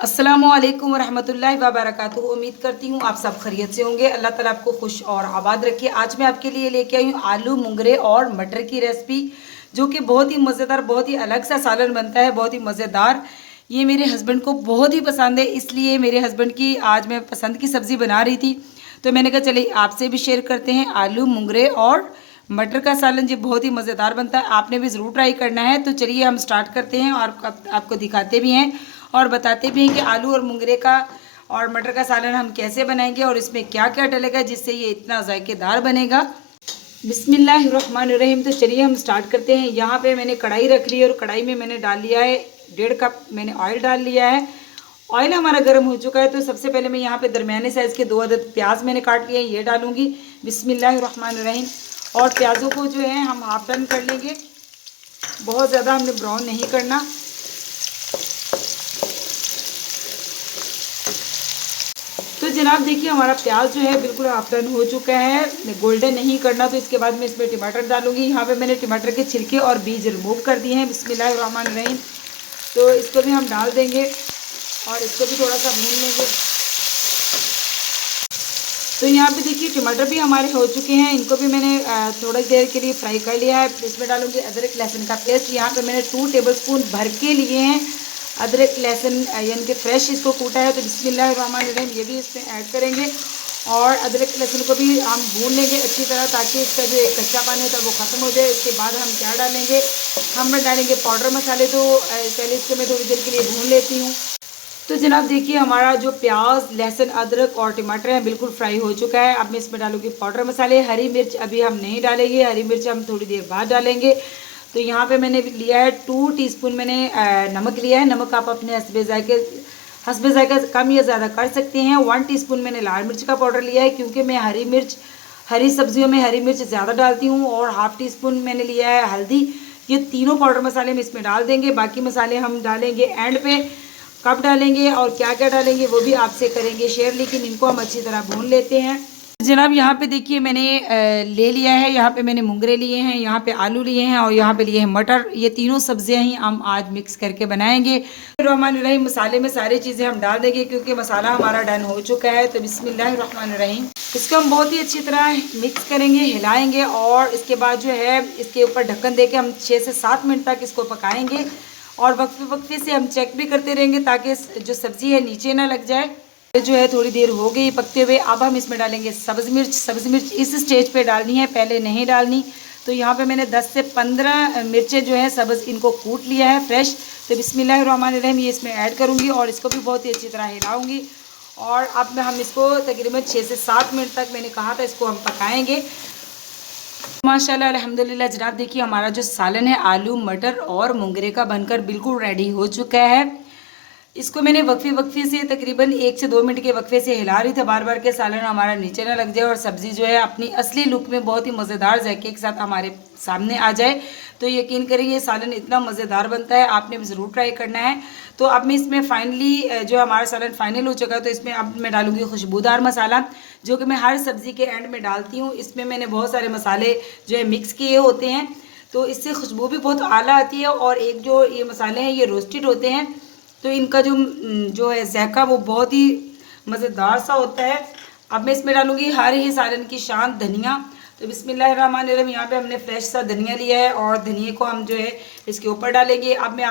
अस्सलामुअलैकुम वरहमतुल्लाहि वबरकातुहू। उम्मीद करती हूँ आप सब खैरियत से होंगे। अल्लाह ताला आपको खुश और आबाद रखे। आज मैं आपके लिए लेके आई हूँ आलू मुंगरे और मटर की रेसिपी, जो कि बहुत ही मज़ेदार, बहुत ही अलग सा सालन बनता है, बहुत ही मज़ेदार। ये मेरे हस्बैंड को बहुत ही पसंद है, इसलिए मेरे हस्बैंड की आज मैं पसंद की सब्ज़ी बना रही थी, तो मैंने कहा चलिए आपसे भी शेयर करते हैं। आलू मुंगरे और मटर का सालन जी बहुत ही मज़ेदार बनता है, आपने भी ज़रूर ट्राई करना है। तो चलिए हम स्टार्ट करते हैं और आपको दिखाते भी हैं और बताते भी हैं कि आलू और मुंगरे का और मटर का सालन हम कैसे बनाएंगे और इसमें क्या क्या डलेगा जिससे ये इतना जायकेदार बनेगा। बिस्मिल्लाहिर्रहमानिर्रहीम। तो चलिए हम स्टार्ट करते हैं। यहाँ पे मैंने कढ़ाई रख ली है और कढ़ाई में मैंने डाल लिया है 1.5 कप मैंने ऑयल डाल लिया है। ऑयल हमारा गर्म हो चुका है, तो सबसे पहले मैं यहाँ पे दरमियाने साइज़ के 2 अदद प्याज मैंने काट लिए, ये डालूंगी। बिस्मिल्लाहिर्रहमानिर्रहीम। और प्याज़ों को जो है हम हाफ टर्न कर लेंगे, बहुत ज़्यादा हमने ब्राउन नहीं करना। तो जनाब देखिए हमारा प्याज जो है बिल्कुल हाफ टर्न हो चुका है, गोल्डन नहीं करना। तो इसके बाद मैं इसमें टमाटर डालूंगी। यहाँ पे मैंने टमाटर के छिलके और बीज रिमूव कर दिए हैं। बिस्मिल्लाहिर्रहमानिर्रहीम। तो इसको भी हम डाल देंगे और इसको भी थोड़ा सा भून लेंगे। तो यहाँ पे देखिए टमाटर भी हमारे हो चुके हैं, इनको भी मैंने थोड़ी देर के लिए फ्राई कर लिया है। इसमें डालूंगी अदरक लहसुन का पेस्ट। यहाँ पे मैंने 2 टेबलस्पून भर के लिए हैं अदरक लहसुन, यानी कि फ्रेश इसको कूटा है। तो बिस्मिल्लाहिर्रहमानिर्रहीम ये भी इसमें ऐड करेंगे और अदरक लहसुन को भी हम भून लेंगे अच्छी तरह, ताकि इसका जो एक कच्चा पानी होता है वो ख़त्म हो जाए। इसके बाद हम क्या डालेंगे, हम डालेंगे पाउडर मसाले। तो पहले इसको मैं थोड़ी देर के लिए भून लेती हूँ। तो जनाब देखिए हमारा जो प्याज, लहसुन, अदरक और टमाटर है बिल्कुल फ्राई हो चुका है। अब मैं इसमें डालूंगी पाउडर मसाले। हरी मिर्च अभी हम नहीं डालेंगे, हरी मिर्च हम थोड़ी देर बाद डालेंगे। तो यहाँ पे मैंने लिया है 2 टीस्पून मैंने नमक लिया है। नमक आप अपने हस्बे जायका कम या ज़्यादा कर सकते हैं। 1 टीस्पून मैंने लाल मिर्च का पाउडर लिया है, क्योंकि मैं हरी सब्जियों में हरी मिर्च ज़्यादा डालती हूँ। और हाफ टी स्पून मैंने लिया है हल्दी। ये तीनों पाउडर मसाले हम इसमें डाल देंगे। बाकी मसाले हम डालेंगे एंड पे, कब डालेंगे और क्या क्या डालेंगे वो भी आपसे करेंगे शेयर, लेकिन इनको हम अच्छी तरह भून लेते हैं। जनाब यहाँ पे देखिए मैंने ले लिया है, यहाँ पे मैंने मुंगरे लिए हैं, यहाँ पे आलू लिए हैं और यहाँ पे लिए हैं मटर। ये तीनों सब्जियां ही हम आज मिक्स करके बनाएंगे। बिस्मिल्लाहिर्रहमानिर्रहीम। मसाले में सारी चीज़ें हम डाल देंगे क्योंकि मसाला हमारा डन हो चुका है। तो बिस्मिल्लाहिर्रहमानिर्रहीम इसको हम बहुत ही अच्छी तरह मिक्स करेंगे, हिलाएंगे और इसके बाद जो है इसके ऊपर ढक्कन दे के हम 6 से 7 मिनट तक इसको पकाएंगे। और वक्फे से हम चेक भी करते रहेंगे ताकि जो सब्ज़ी है नीचे ना लग जाए। जो है थोड़ी देर हो गई पकते हुए। अब हम इसमें डालेंगे सब्ज़ मिर्च। सब्ज़ मिर्च इस स्टेज पे डालनी है, पहले नहीं डालनी। तो यहाँ पे मैंने 10 से 15 मिर्चें जो है सब्ज़ इनको कूट लिया है फ्रेश। तो बिस्मिल्लाहिर्रहमानिर्रहीम ये इसमें ऐड करूँगी और इसको भी बहुत ही अच्छी तरह हिलाऊँगी। और अब हम इसको तकरीबन 6 से 7 मिनट तक मैंने कहा था इसको हम पकाएँगे। माशाल्लाह अल्हम्दुलिल्लाह। जनाब देखिए हमारा जो सालन है आलू मटर और मुंगरे का बनकर बिल्कुल रेडी हो चुका है। इसको मैंने वक्फे से तकरीबन 1 से 2 मिनट के वक्फे से हिला रही था बार बार के, सालन हमारा नीचे ना लग जाए और सब्ज़ी जो है अपनी असली लुक में बहुत ही मज़ेदार जायके के साथ हमारे सामने आ जाए। तो यकीन करिए ये सालन इतना मज़ेदार बनता है, आपने भी ज़रूर ट्राई करना है। तो अब मैं इसमें फाइनली जो हमारा सालन फाइनल हो चुका है, तो इसमें अब मैं डालूंगी खुशबूदार मसाला, जो कि मैं हर सब्ज़ी के एंड में डालती हूँ। इसमें मैंने बहुत सारे मसाले जो है मिक्स किए होते हैं, तो इससे खुशबू भी बहुत आला आती है। और एक जो ये मसाले हैं ये रोस्टेड होते हैं, तो इनका जो है जायका वो बहुत ही मज़ेदार सा होता है। अब मैं इसमें डालूंगी हर ही सालन की शान धनिया। तो बिस्मिल्लाहिर्रहमानिर्रहीम यहाँ पे हमने फ्रेश सा धनिया लिया है और धनिया को हम जो है इसके ऊपर डालेंगे। अब मैं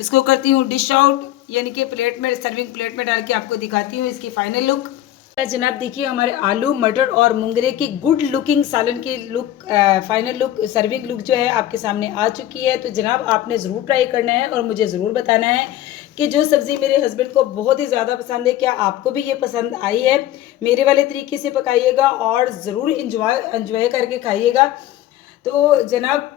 इसको करती हूँ डिश आउट, यानी कि प्लेट में, सर्विंग प्लेट में डाल के आपको दिखाती हूँ इसकी फाइनल लुक। जनाब देखिए हमारे आलू मटर और मुंगरे की गुड लुकिंग सालन की look, final look, serving look जो है आपके सामने आ चुकी है। तो जनाब आपने ज़रूर ट्राई करना है और मुझे ज़रूर बताना है कि जो सब्ज़ी मेरे हस्बैंड को बहुत ही ज़्यादा पसंद है, क्या आपको भी ये पसंद आई है। मेरे वाले तरीके से पकाइएगा और ज़रूर इंजॉय करके खाइएगा। तो जनाब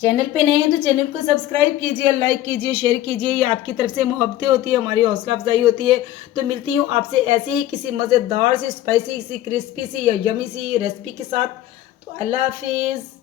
चैनल पे नए हैं तो चैनल को सब्सक्राइब कीजिए, लाइक कीजिए, शेयर कीजिए। ये आपकी तरफ से मोहब्बतें होती है, हमारी हौसला अफजाई होती है। तो मिलती हूँ आपसे ऐसे ही किसी मज़ेदार सी, स्पाइसी सी, क्रिस्पी सी या यमी सी रेसिपी के साथ। तो अल्लाह हाफिज़।